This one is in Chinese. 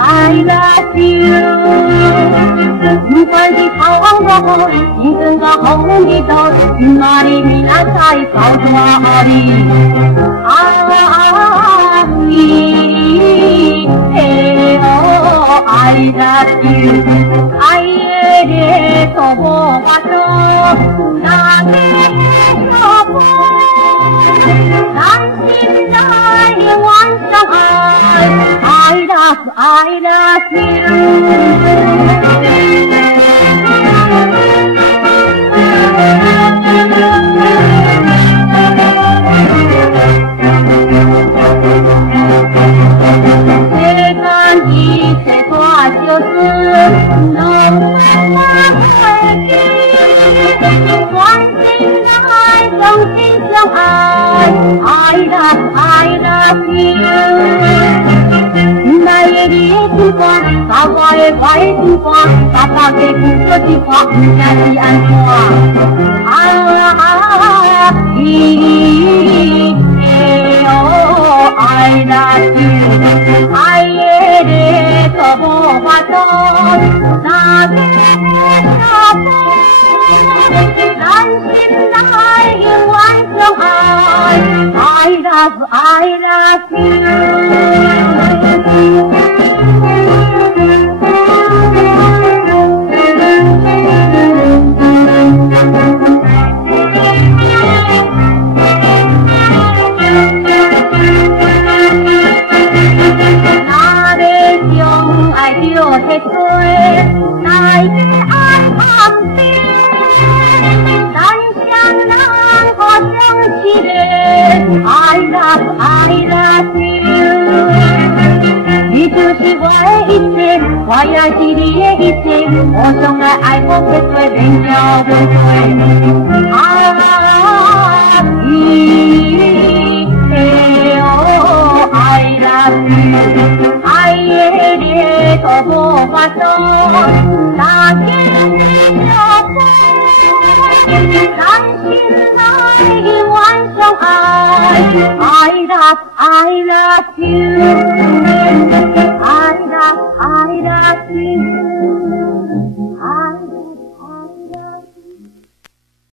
I love you， 不管是头我一整个红的头，哪里你那才告诉我的嘿哦 I love you， 爱的多么多，那个说不，难心来晚上爱。I love you。 谁敢一切话就是浓浓爱情，关心爱，真心相爱。I love you。 那夜的烛光，把我的白烛光，把花给不说的话，不想去安放。I love you， 爱夜的多么花朵，那个小风，难心来晚上爱。I love you。 I love you， 你就是我的一切，我也是你的一切，我从来爱过不对，连叫不对。I love you， 爱夜的多么发动，那个小风，难心来晚上爱。I love you。